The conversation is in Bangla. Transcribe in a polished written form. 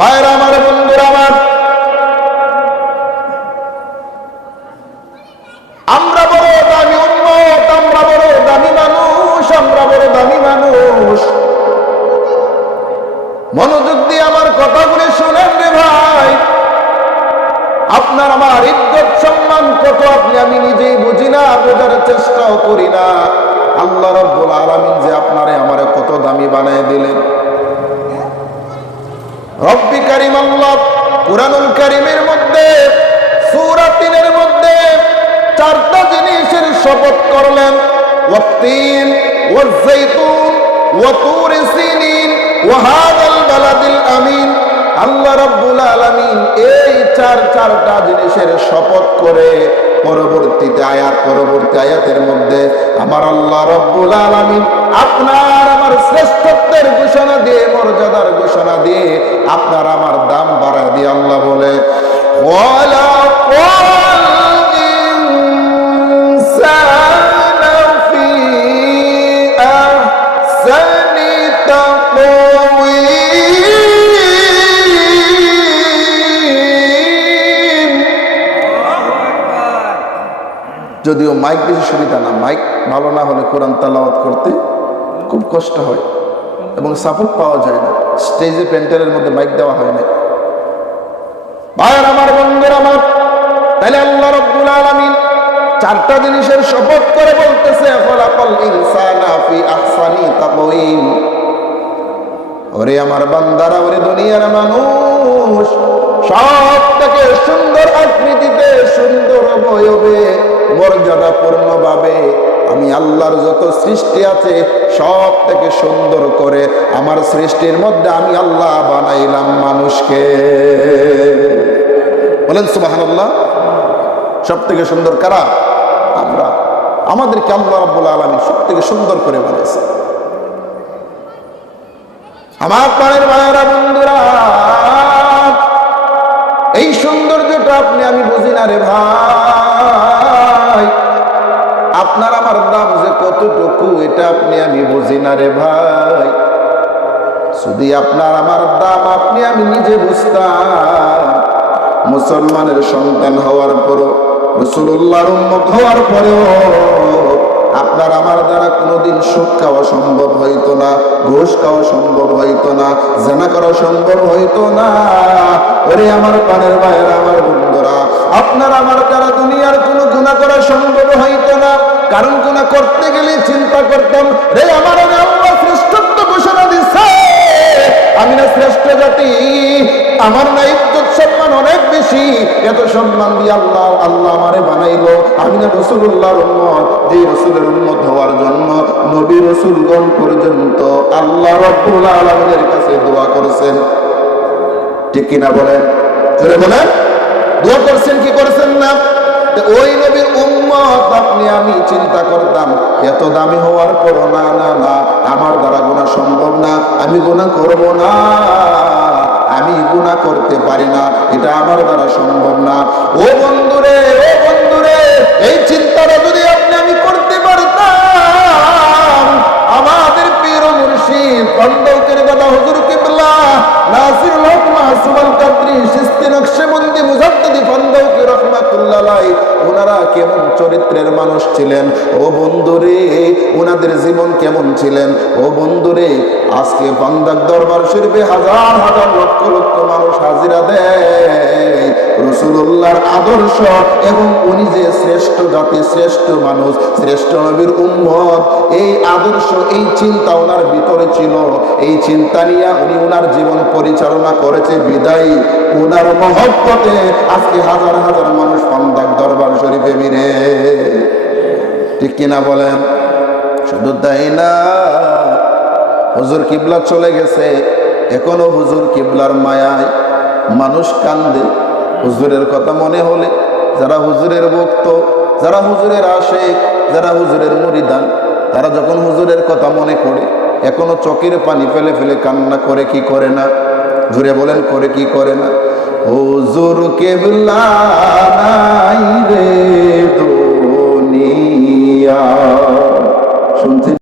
ভাইরা আমার, বন্ধুরা আমার, আমরা বড় দামি উম্মত, আমরা বড় দামি মানুষ, আমরা বড় দামি মানুষ। মনোযোগ দিয়ে আমার কথাগুলি শুনেন রে ভাই। আপনার আমার ইজ্জত সম্মান কত আপনি আমি নিজেই বুঝি না, বোঝার চেষ্টাও করি না। আল্লাহ রাব্বুল আলামিন যে আপনারে আমারে কত দামি বানায় দিলেন। রব্বি কারীম আল্লাহ কুরআনুল কারীমের মধ্যে সূরা ৩ এর মধ্যে চারটা জিনিসের শপথ করলেন। ওয়াত-তিন ওয়াজ-যাইতুন ওয়া তুর সিনিন ওয়া হাযাল বালাদিল আমিন। আল্লাহ রাব্বুল আলামিন এই চারটা জিনিসের শপথ করে পরবর্তী আয়াতের মধ্যে আমার আল্লাহ রাব্বুল আলামিন আপনার আমার শ্রেষ্ঠত্বের ঘোষণা দিয়ে, মর্যাদার ঘোষণা দিয়ে, আপনার আমার দাম বাড়ায় দিয়ে আল্লাহ বলে, ওয়ালা যদিও মাইক বেশি সুবিধা না, মাইক ভালো না হলে কোরআন তেলাওয়াত করতে খুব কষ্ট হয় এবং সাপোর্ট পাওয়া যায় না। স্টেজে প্যান্ডেলের মধ্যে মাইক দেওয়া হয় না। ভাইয়ের আমার, বন্ধুরা আমার, তাহলে আল্লাহ রাব্বুল আলামিন চারটা জিনিসের শপথ করে বলতেছে, খালাকাল ইনসানা ফি আহসানি তাকওয়িম। ওরে আমার বান্দারা, ওরে দুনিয়ার মানুষ, সব থেকে সুন্দর আকৃতিতে, সুন্দর অবয়বে, মর্যাদাপূর্ণ ভাবে আমি আল্লাহর যত সৃষ্টি আছে সব থেকে সুন্দর করে আমার সৃষ্টির মধ্যে আমি আল্লাহ বানাইলাম মানুষকে। বলেন সুবহানাল্লাহ। সব থেকে সুন্দর কারা? আমরা। আমাদেরকে আল্লাহ রাব্বুল আলামিন সব থেকে সুন্দর করে বানাইছে। আমার প্রাণের ভাইয়েরা, বন্ধুরা, এই সৌন্দর্যটা আপনি আমি বুঝি না রে ভাই। আপনার আমার দাম যে কতটুকু এটা আপনি আমি বুঝি না রে ভাই। যদি আপনার আমার দাম আপনি আমি নিজে বুঝতাম, মুসলমানের সন্তান হওয়ার পরও, রাসূলুল্লাহর উম্মত হওয়ার পরেও আপনার আমার দ্বারা কোনোদিন সুদ খাওয়া সম্ভব হইতো না, ঘুষ খাওয়া সম্ভব হইতো না, জেনা করা সম্ভব হইতো না। ওরে আমার প্রাণের ভাইয়েরা, আমার বন্ধুরা, আপনার আমার দ্বারা দুনিয়ার কোনো গুনাহ করা সম্ভব হইতো না। কারণ গুনাহ করতে গেলে চিন্তা করতাম, রে আমার আল্লাহ শ্রেষ্ঠত্ব ঘোষণা দিচ্ছে, আমি না শ্রেষ্ঠ জাতি, আমার না ইজ্জত সম্মান অনেক বেশি, এত সম্মান দিয়ে আল্লাহ আমারে বানাইলো। আমি না রাসূলুল্লাহর উম্মত, যে রাসূলের উম্মত হওয়ার জন্য নবী রাসূলগণ পর্যন্ত আল্লাহ রাব্বুল আলামিনের কাছে দোয়া করেছেন। ঠিক কিনা বলেন? জোরে বলেন। দোয়া করছেন কি করছেন না? ওই নবীর উম্মত আপনি আমি চিন্তা করতাম, এত দামি হওয়ার পর না না না, আমার দ্বারা গুনাহ সম্ভব না, আমি গুনাহ করব না, আমি গুনাহ করতে পারি না, এটা আমার দ্বারা সম্ভব না। ও বন্ধুরে, ও বন্ধুরে, এই চিন্তাটা যদি আপনি আমি করতে পারতাম, আমাদের পীর মুর্শিদ খন্দকের দাদা হুজুর কিবলা নাসিরুল হক মাসুমুল কাদরি চিশতি নকশবন্দি মুজাদ্দিদি খন্দকি রাহমাতুল্লাহ আলাইহি, ওনারা কেমন চরিত্রের মানুষ ছিলেন ও বন্ধুরে, ওনাদের জীবন কেমন ছিলেন ও বন্ধুরে। আজকে বান্দার দরবার শরীফে হাজার হাজার লক্ষ লক্ষ মানুষ হাজিরা দেয় রাসূলুল্লাহর আদর্শ এবং উনি যে শ্রেষ্ঠ জাতি, শ্রেষ্ঠ মানুষ, শ্রেষ্ঠ নবীর উম্মত, এই আদর্শ, এই চিন্তা ওনার ভিতরে ছিল। এই চিন্তা নিয়ে উনি ওনার জীবন পরিচালনা করেছে বিদায়ী ওনার মহব্বতে আজকে হাজার হাজার মানুষ বান্দার দরবার শরীফে মিলে। ঠিক কিনা বলেন? শুধু তাই না, হুজুর কিবলা চলে গেছে, এখনো হুজুর কিবলার মায়ায় মানুষ কান্দে। হুজুরের কথা মনে হলে, যারা হুজুরের ভক্ত, যারা হুজুরের আশিক, যারা হুজুরের মুরিদান, তারা যখন হুজুরের কথা মনে করে এখনো চোখের পানি ফেলে ফেলে কান্না করে কি করে না? জুড়ে বলেন, করে কি করে না? হুজুর কিবলা নাই রে দুনিয়া। শুনছেন?